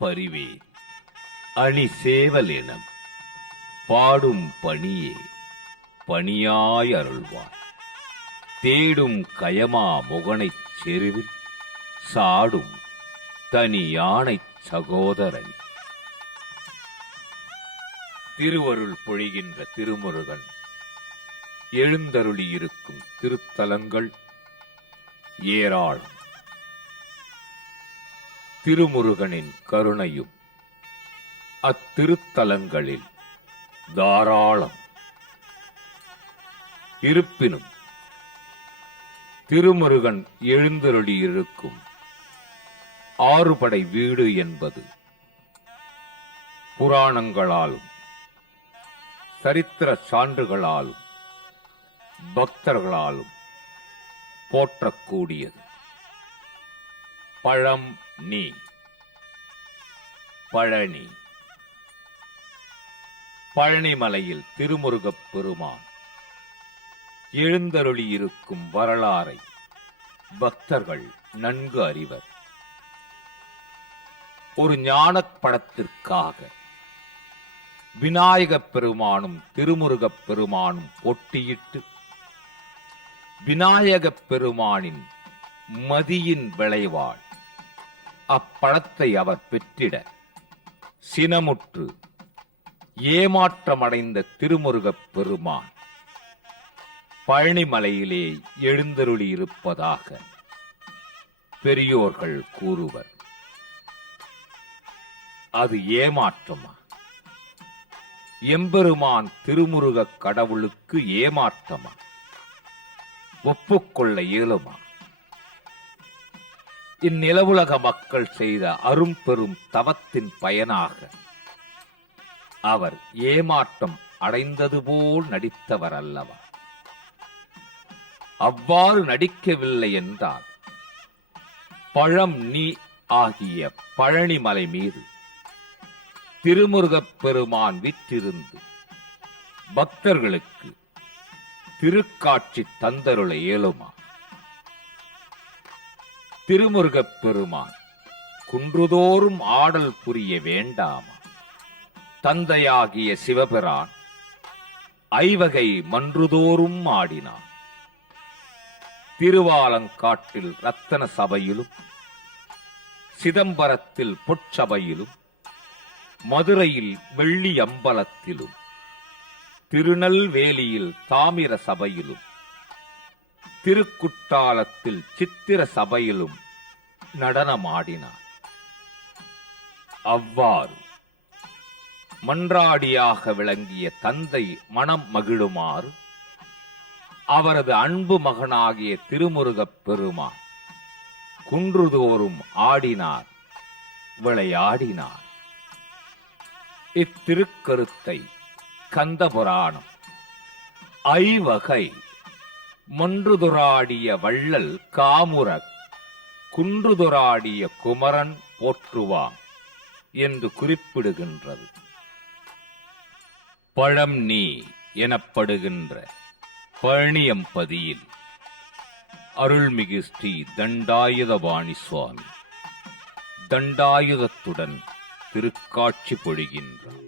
பரிவே அணி சேவலினம் பாடும் பணியே பணியாய் அருள்வார். தேடும் கயமா முகனைச் செருவில் சாடும் தனி யானைச் சகோதரனி. திருவருள் பொழிகின்ற திருமுருகன் எழுந்தருளியிருக்கும் திருத்தலங்கள் ஏராளம். திருமுருகனின் கருணையும் அத்திருத்தலங்களில் தாராளம். இருப்பினும் திருமுருகன் எழுந்தருளியிருக்கும் ஆறுபடை வீடு என்பது புராணங்களாலும் சரித்திர சான்றுகளாலும் பக்தர்களாலும் போற்றக்கூடியது. பழம் நீ பழனி. பழனிமலையில் திருமுருகப் பெருமான் எழுந்தருளியிருக்கும் வரலாறை பக்தர்கள் நன்கு அறிவர். ஒரு ஞானப் படத்திற்காக விநாயகப் பெருமானும் திருமுருகப் பெருமானும் போட்டியிட்டு விநாயகப் பெருமானின் மதியின் விளைவால் அப்படத்தை அவர் பெற்றிட சினமுற்று ஏமாற்றமடைந்த திருமுருகப் பெருமான் பழனிமலையிலே எழுந்தருளியிருப்பதாக பெரியோர்கள் கூறுவர். அது ஏமாற்றமா? எம்பெருமான் திருமுருகக் கடவுளுக்கு ஏமாற்றமா? ஒப்புக்கொள்ள இயலுமா? இந்நிலவுலக மக்கள் செய்த அரும்பெரும் தவத்தின் பயனாக அவர் ஏமாற்றம் அடைந்தது போல் நடித்தவர் அல்லவா? அவ்வாறு நடிக்கவில்லை என்றால் பழம் நீ ஆகிய பழனிமலை மீது திருமுருகப் பெருமான் விற்றிருந்து பக்தர்களுக்கு திருக்காட்சி தந்தருள இயலுமா? திருமுருகப் பெருமான் குன்றுதோறும் ஆடல் புரிய வேண்டாமா? தந்தையாகிய சிவபிரான் ஐவகை மன்றுதோறும் ஆடினான். திருவாலங்காட்டில் ரத்தன சபையிலும் சிதம்பரத்தில் பொற்சபையிலும் மதுரையில் வெள்ளி அம்பலத்திலும் திருநெல்வேலியில் தாமிர சபையிலும் திருக்குட்டாலத்தில் சித்திர சபையிலும் நடனமாடினார். அவ்வாறு மன்றாடியாக விளங்கிய தந்தை மனம் மகிழுமாறு அவரது அன்பு மகனாகிய திருமுருகப் பெருமான் குன்றுதோறும் ஆடினார், விளையாடினார். இத்திருக்கருத்தை கந்தபுராணம் ஐவகை மன்றுதுராடிய வள்ளல் காமுரக் குன்றுதுராடிய குமரன் போற்றுவான் என்று குறிப்பிடுகின்றது. பழம் நீ எனப்படுகின்ற பழனியம்பதியில் அருள்மிகு ஸ்ரீ தண்டாயுதபாணி சுவாமி தண்டாயுதத்துடன் திருக்காட்சி பொழிகின்றார்.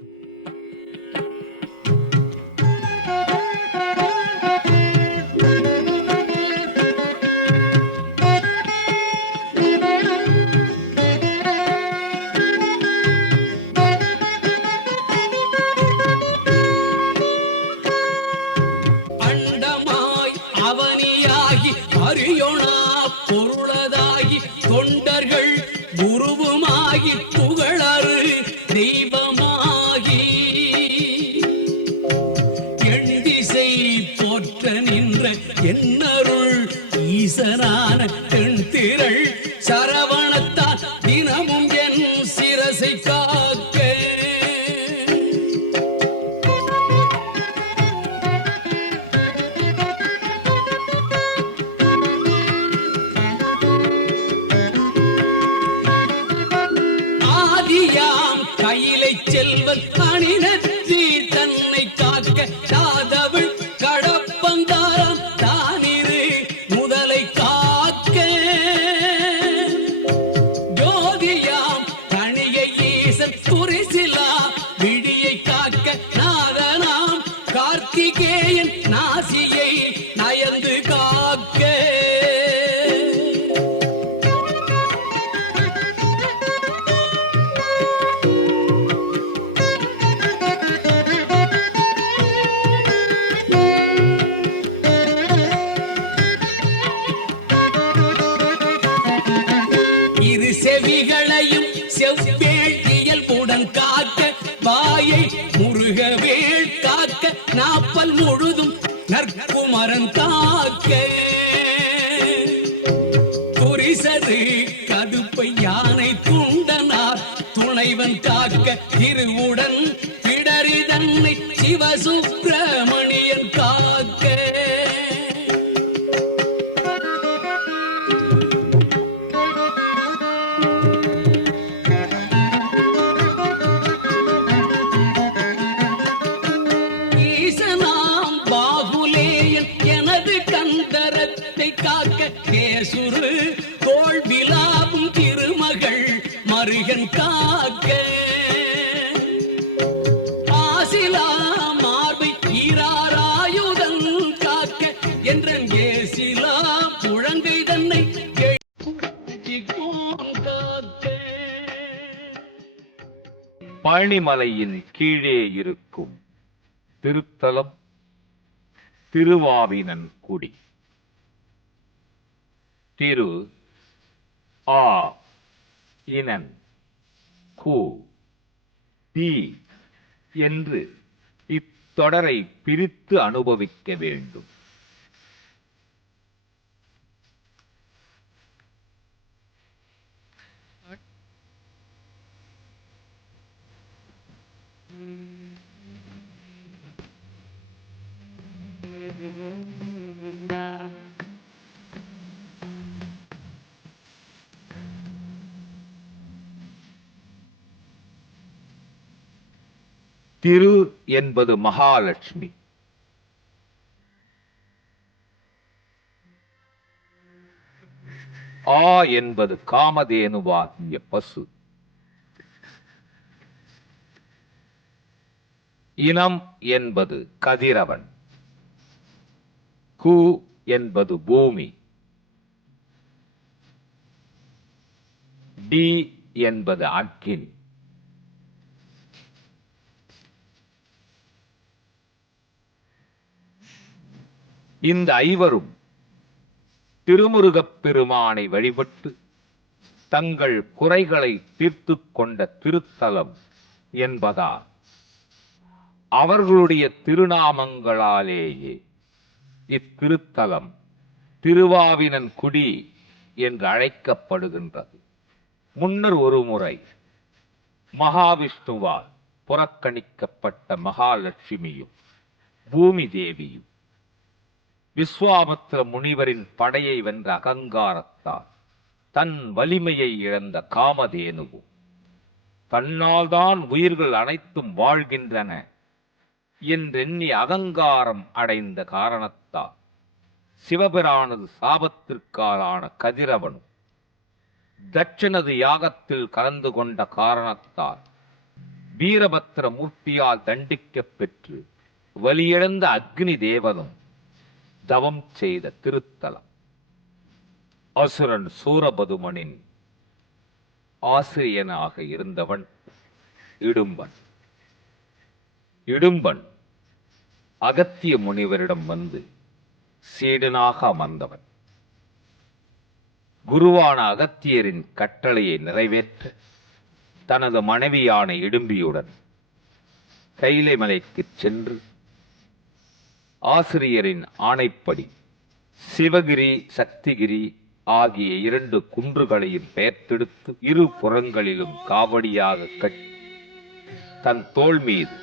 பொருளதாகி தொண்டர்கள் குருவுமாகி புகழறு தெய்வமாய் முருகவேள் காக்க நாப்பல் முழுதும் நற்குமரன் காக்க குறிசது கதுப்பை யானை துண்டனார் துணைவன் காக்க திருவுடன் பிடரி தன்னை சிவசுப்பிரமணியன் காக்க ஈசனாம் பாகுலேயன் எனது கந்தரத்தை காக்க கேசுரு தோல் விழாவும் திருமகள் மருகன் காக்க ஆசிலா மார்பை ஈராராயுதன் காக்க என்றன் ஏசிலா புழங்கை தன்னை காக்க பழனிமலையின் கீழே இருக்கும் திருத்தலம் திருவாவினன்குடி. திரு ஆ இனன் கு தி என்று இத்தொடரை பிரித்து அனுபவிக்க வேண்டும். திரு என்பது மகாலட்சுமி. ஆ என்பது காமதேனுவாகிய பசு. இனம் என்பது கதிரவன். கு என்பது பூமி. டி என்பது அக்கினி. இந்த ஐவரும் திருமுருகப் பெருமானை வழிபட்டு தங்கள் குறைகளை தீர்த்து கொண்ட திருத்தலம் என்பதால் அவர்களுடைய திருநாமங்களாலேயே இத்திருத்தலம் திருவாவினன்குடி என்று அழைக்கப்படுகின்றது. முன்னர் ஒரு முறை மகாவிஷ்ணுவால் புறக்கணிக்கப்பட்ட மகாலட்சுமியும் பூமி தேவியும் விஸ்வாமித்திர முனிவரின் படையை வென்ற அகங்காரத்தால் தன் வலிமையை இழந்த காமதேனுவும் தன்னால்தான் உயிர்கள் அனைத்தும் வாழ்கின்றன என்றெண்ணி அகங்காரம் அடைந்த காரணத்தால் சிவபிரானது சாபத்திற்காலான கதிரவனும் தட்சனது யாகத்தில் கலந்து கொண்ட காரணத்தால் வீரபத்திர மூர்த்தியால் தண்டிக்கப் பெற்று வலியிழந்த அக்னி தேவனும் தவம் செய்த திருத்தலம். அசுரன் சூரபதுமனின் ஆசிரியனாக இருந்தவன் இடும்பன். இடும்பன் அகத்திய முனிவரிடம் வந்து சீடனாக அமர்ந்தவன். குருவான அகத்தியரின் கட்டளையை நிறைவேற்ற தனது மனைவியான இடும்பியுடன் கைலை மலைக்கு சென்று ஆசிரியரின் ஆணைப்படி சிவகிரி சக்திகிரி ஆகிய 2 குன்றுகளையும் பெயர்த்தெடுத்து இரு புறங்களிலும் காவடியாக கட்டி தன் தோள் மீது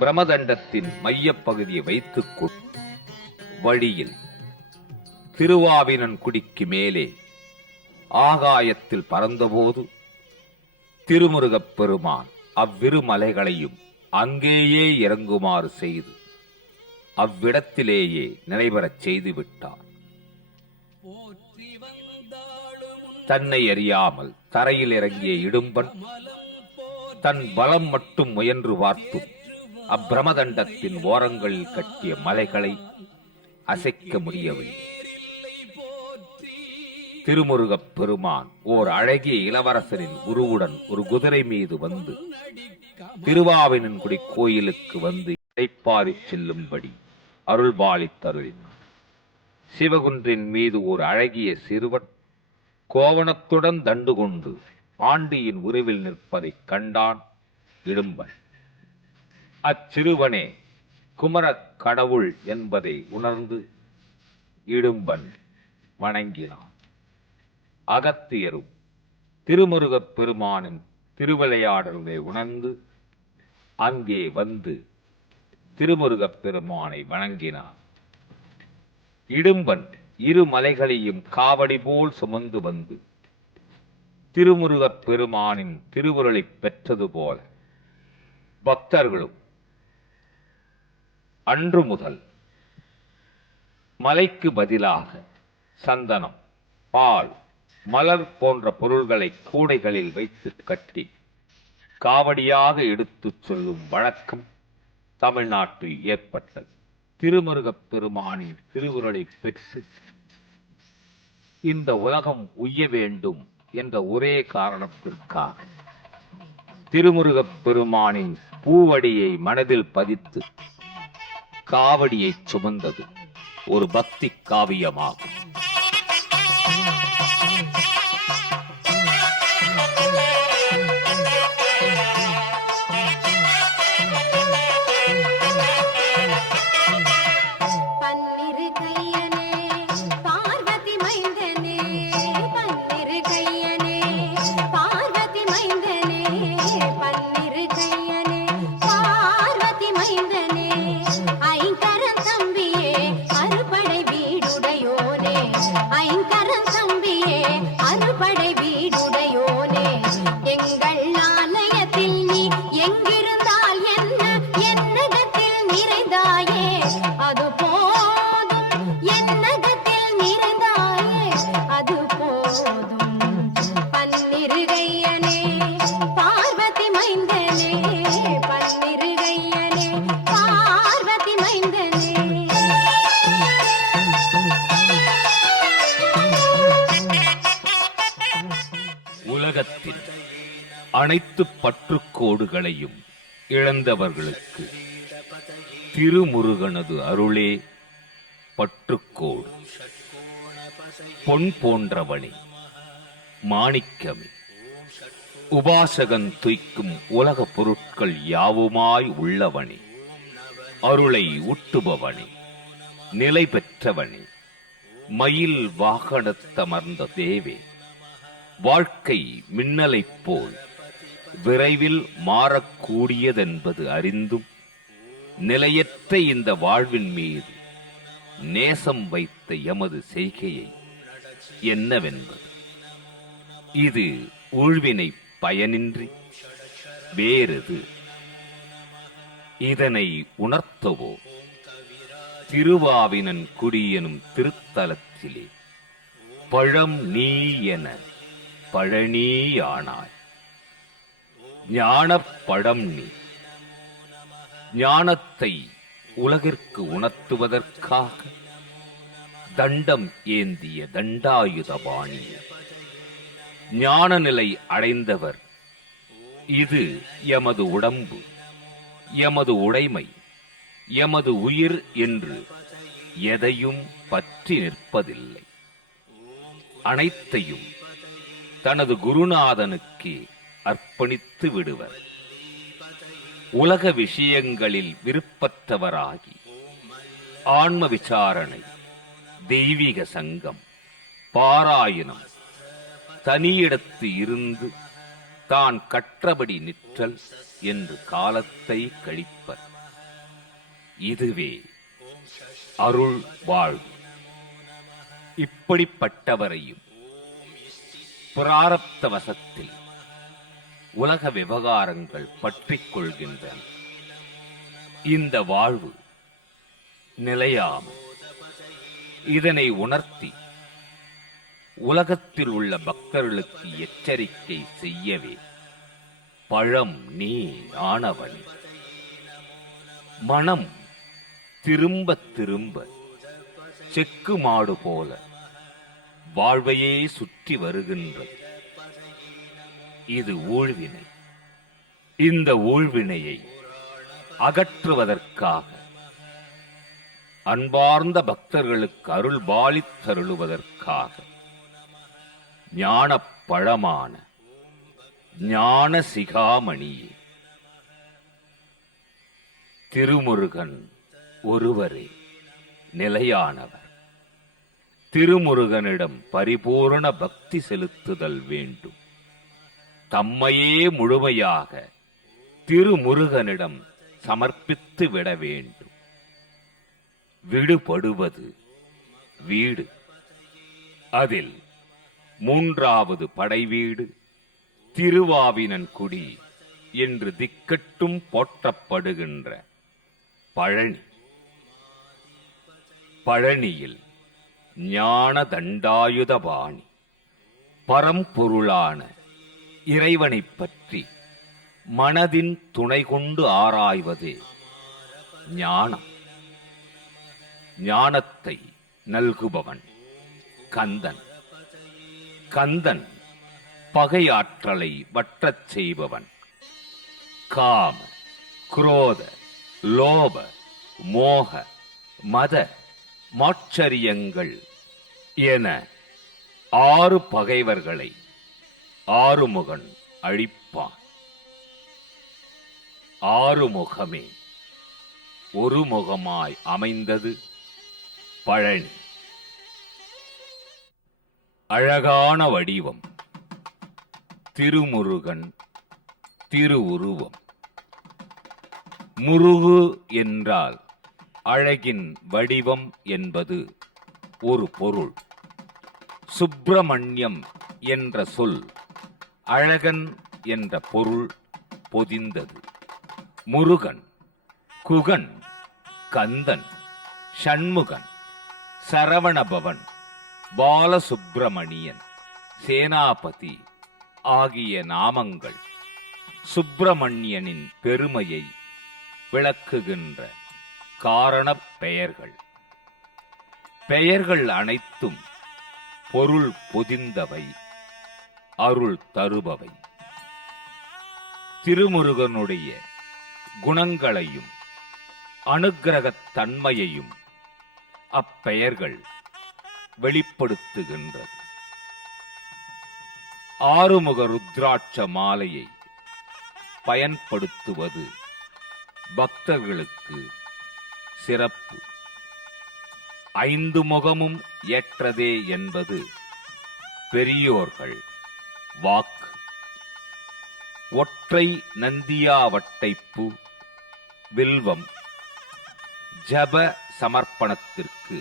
பிரமதண்டத்தின் மையப்பகுதியை வைத்துக் கொண்டு வழியில் திருவாவினன்குடிக்கு மேலே ஆகாயத்தில் பறந்தபோது திருமுருகப் பெருமான் அவ்விரு மலைகளையும் அங்கேயே இறங்குமாறு செய்து அவ்விடத்திலேயே நிலைபெறச் செய்து விட்டார். தன்னை அறியாமல் தரையில் இறங்கிய இடும்பன் தன் பலம் மட்டும் முயன்று பார்த்தும் அப்பிரமதண்டத்தின் ஓரங்களில் கட்டிய மலைகளை அசைக்க முடியவில்லை. திருமுருகப் பெருமான் ஓர் அழகிய இளவரசரின் உருவுடன் ஒரு குதிரை மீது வந்து திருவாவினன்குடி கோயிலுக்கு வந்து இளைப்பாறி செல்லும்படி அருள்பாலித்தருளினார். சிவகுன்றின் மீது ஒரு அழகிய சிறுவன் கோவணத்துடன் தண்டு கொண்டு ஆண்டியின் உருவில் நிற்பதைக் கண்டான் இடும்பன். அச்சிறுவனே குமரக் கடவுள் என்பதை உணர்ந்து இடும்பன் வணங்கினான். அகத்தியரும் திருமுருகப் பெருமானின் திருவிளையாடலை உணர்ந்து அங்கே வந்து திருமுருகப் பெருமானை வணங்கினார். இடும்பன் இரு மலைகளையும் காவடி போல் சுமந்து வந்து திருமுருகப் பெருமானின் திருவுருளைப் பெற்றது போல பக்தர்களும் அன்று முதல் மலைக்கு பதிலாக சந்தனம், பால், மலர் போன்ற பொருள்களை கூடைகளில் வைத்து கட்டி காவடியாக எடுத்துச் சொல்லும் வழக்கம் தமிழ்நாட்டில் ஏற்பட்டது. திருமுருகப் பெருமானின் திருவுருளை பெற்று இந்த உலகம் உய்ய வேண்டும் என்ற ஒரே காரணத்திற்காக திருமுருகப் பெருமானின் பூவடியை மனதில் பதித்து காவடியை சுமந்தது ஒரு பக்தி காவியமாகும். உலகத்தில் அனைத்து பற்றுக்கோடுகளையும் இழந்தவர்களுக்கு திருமுருகனது அருளே பற்றுக்கோடு. பொன் போன்றவனே, மாணிக்கமே, உபாசகன் துய்க்கும் உலக பொருட்கள் யாவுமாய் உள்ளவனே, அருளை ஊட்டுபவனே, நிலை பெற்றவனே, மயில் வாகனத்தமர்ந்த தேவே, வாழ்க்கை மின்னலைப் போல் விரைவில் மாறக்கூடியதென்பது அறிந்தும் நிலையற்ற இந்த வாழ்வின் மீது நேசம் வைத்த எமது செய்கையை என்னவென்பது? இது ஊழ்வினை பயனின்றி வேறெது? இதனை உணர்த்தவோ திருவாவினன் குடியெனும் திருத்தலத்திலே பழம் நீ என பழனியானாய். ஞானப் பழம் நீ. ஞானத்தை உலகிற்கு உணர்த்துவதற்காக தண்டம் ஏந்திய தண்டாயுதபாணி. ஞான நிலை அடைந்தவர் இது எமது உடம்பு, எமது உடைமை, எமது உயிர் என்று எதையும் பற்றி நிற்பதில்லை. அனைத்தையும் தனது குருநாதனுக்கே அர்ப்பணித்து விடுவர். உலக விஷயங்களில் விருப்பற்றவராகி ஆன்ம விசாரணை, தெய்வீக சங்கம், பாராயணம், தனியிடத்து இருந்து தான் கற்றபடி நிற்றல் என்று காலத்தை கழிப்பர். இதுவே அருள் வாழ்வு. இப்படிப்பட்டவரையும் பிராரப்த வசத்தில் உலக விவகாரங்கள் பற்றிக் கொள்கின்றன. இந்த வாழ்வு நிலையாமல் இதனை உணர்த்தி உலகத்தில் உள்ள பக்தர்களுக்கு எச்சரிக்கை செய்யவே பழம் நீ ஆனவன். மனம் திரும்ப திரும்ப செக்கு மாடு போல வாழ்வையே சுற்றி வருகின்றது. இது ஊழ்வினை. இந்த ஊழ்வினையை அகற்றுவதற்காக அன்பார்ந்த பக்தர்களுக்கு அருள் பாலித்தருளுவதற்காக ஞானப் பழமான ஞான சிகாமணியே, திருமுருகன் ஒருவரே நிலையானவர். திருமுருகனிடம் பரிபூரண பக்தி செலுத்துதல் வேண்டும். தம்மையே முழுமையாக திருமுருகனிடம் சமர்ப்பித்து விட வேண்டும். விடுபடுவது வீடு. அதில் மூன்றாவது படைவீடு திருவாவினன்குடி என்று திக்கட்டும் போற்றப்படுகின்ற பழனி. பழனியில் ஞான தண்டாயுதபாணி பரம்பொருளான இறைவனைப் பற்றி மனதின் துணை கொண்டு ஆராய்வதே ஞானம். ஞானத்தை நல்குபவன் கந்தன். கந்தன் பகையாற்றலை வற்றச் செய்பவன். காம, குரோத, லோப, மோக, மத, மாச்சரியங்கள் என 6 பகைவர்களை ஆறுமுகன் அழிப்பான். ஆறுமுகமே ஒரு முகமாய் அமைந்தது பழனி. அழகான வடிவம் திருமுருகன் திருவுருவம். முருகு என்றால் அழகின் வடிவம் என்பது ஒரு பொருள். சுப்பிரமணியம் என்ற சொல் அழகன் என்ற பொருள் பொதிந்தது. முருகன், குகன், கந்தன், ஷண்முகன், சரவணபவன், பாலசுப்பிரமணியன், சேனாபதி ஆகிய நாமங்கள் சுப்பிரமணியனின் பெருமையை விளக்குகின்ற காரணப் பெயர்கள். பெயர்கள் அனைத்தும் பொருள் பொதிந்தவை, அருள் தருபவை. திருமுருகனுடைய குணங்களையும் அனுக்கிரகத் தன்மையையும் அப்பெயர்கள் வெளிப்படுத்துகின்றது. ஆறுமுக ருத்ராட்ச மாலையை பயன்படுத்துவது பக்தர்களுக்கு சிறப்பு. 5 முகமும் ஏற்றதே என்பது பெரியோர்கள் வாக்கு. ஒற்றை நந்தியாவட்டைப்பூ, வில்வம் ஜப சமர்ப்பணத்திற்கு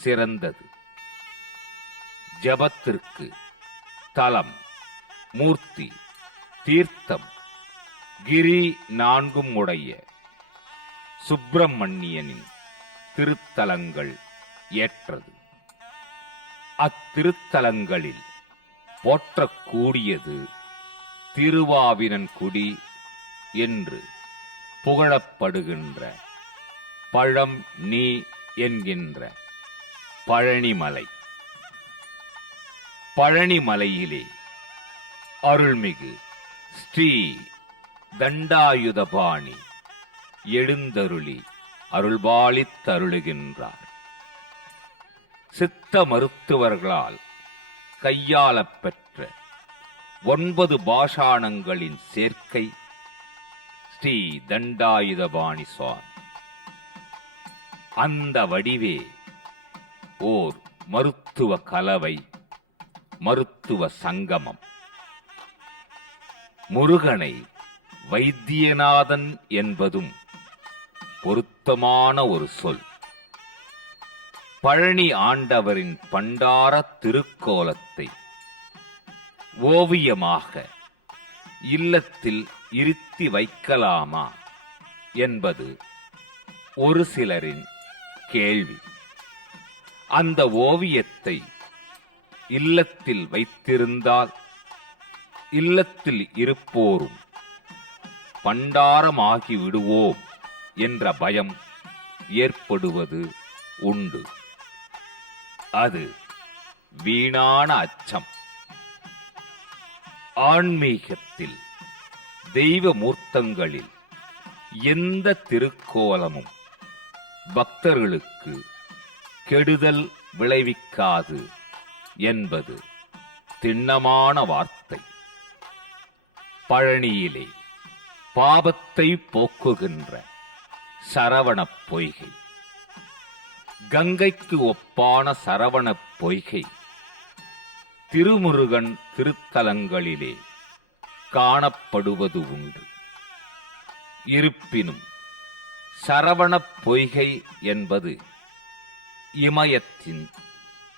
சிறந்தது. ஜபத்திற்கு தலம், மூர்த்தி, தீர்த்தம், கிரி 4ம் உடைய சுப்பிரமணியனின் திருத்தலங்கள் ஏற்றது. அத்திருத்தலங்களில் போற்றக்கூடியது திருவாவினன்குடி என்று புகழப்படுகின்ற பழம் நீ என்கின்ற பழனிமலை. பழனிமலையிலே அருள்மிகு ஸ்ரீ தண்டாயுதபாணி எழுந்தருளி அருள்பாலித்தருளுகின்றார். சித்த மருத்துவர்களால் கையாளப் பெற்ற 9 பாஷாணங்களின் சேர்க்கை ஸ்ரீ தண்டாயுதபாணி சுவாமி. அந்த வடிவே ஓர் மருத்துவ கலவை, மருத்துவ சங்கமம். முருகனை வைத்தியநாதன் என்பதும் பொருத்தமான ஒரு சொல். பழனி ஆண்டவரின் பண்டார திருக்கோலத்தை ஓவியமாக இல்லத்தில் இருத்தி வைக்கலாமா என்பது ஒரு சிலரின் கேள்வி. அந்த ஓவியத்தை இல்லத்தில் வைத்திருந்தால் இல்லத்தில் இருப்போரும் பண்டாரமாகி விடுவோம் என்ற பயம் ஏற்படுவது உண்டு. அது வீணான அச்சம். ஆன்மீகத்தில் தெய்வ மூர்த்தங்களில் எந்த திருக்கோலமும் பக்தர்களுக்கு கெடுதல் விளைவிக்காது என்பது திண்ணமான வார்த்தை. பழனியிலே பாபத்தை போக்குகின்ற சரவணப் பொய்கை. கங்கைக்கு ஒப்பான சரவணப் பொய்கை திருமுருகன் திருத்தலங்களிலே காணப்படுவது உண்டு. இருப்பினும் சரவணப் பொய்கை என்பது இமயத்தின்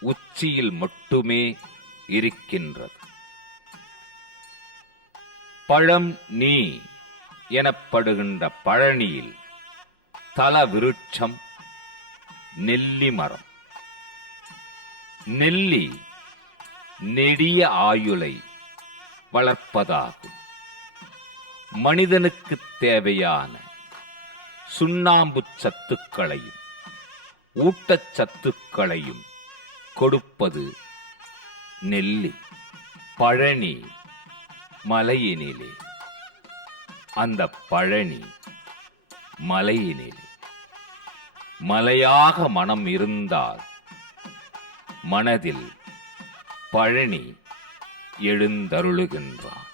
உச்சியில் மட்டுமே இருக்கின்றது. பழம் நீ எனப்படுகின்ற பழனியில் தல விருட்சம் நெல்லி மரம். நெல்லி நெடிய ஆயுளை வளர்ப்பதாகும். மனிதனுக்கு தேவையான சுண்ணாம்பு சத்துக்களையும் ஊட்டச்சத்துக்களையும் கொடுப்பது நெல்லி. பழனி மலையினிலே, அந்த பழனி மலையினிலே மலையாக மனம் இருந்தால் மனதில் பழனி எழுந்தருளுகின்றான்.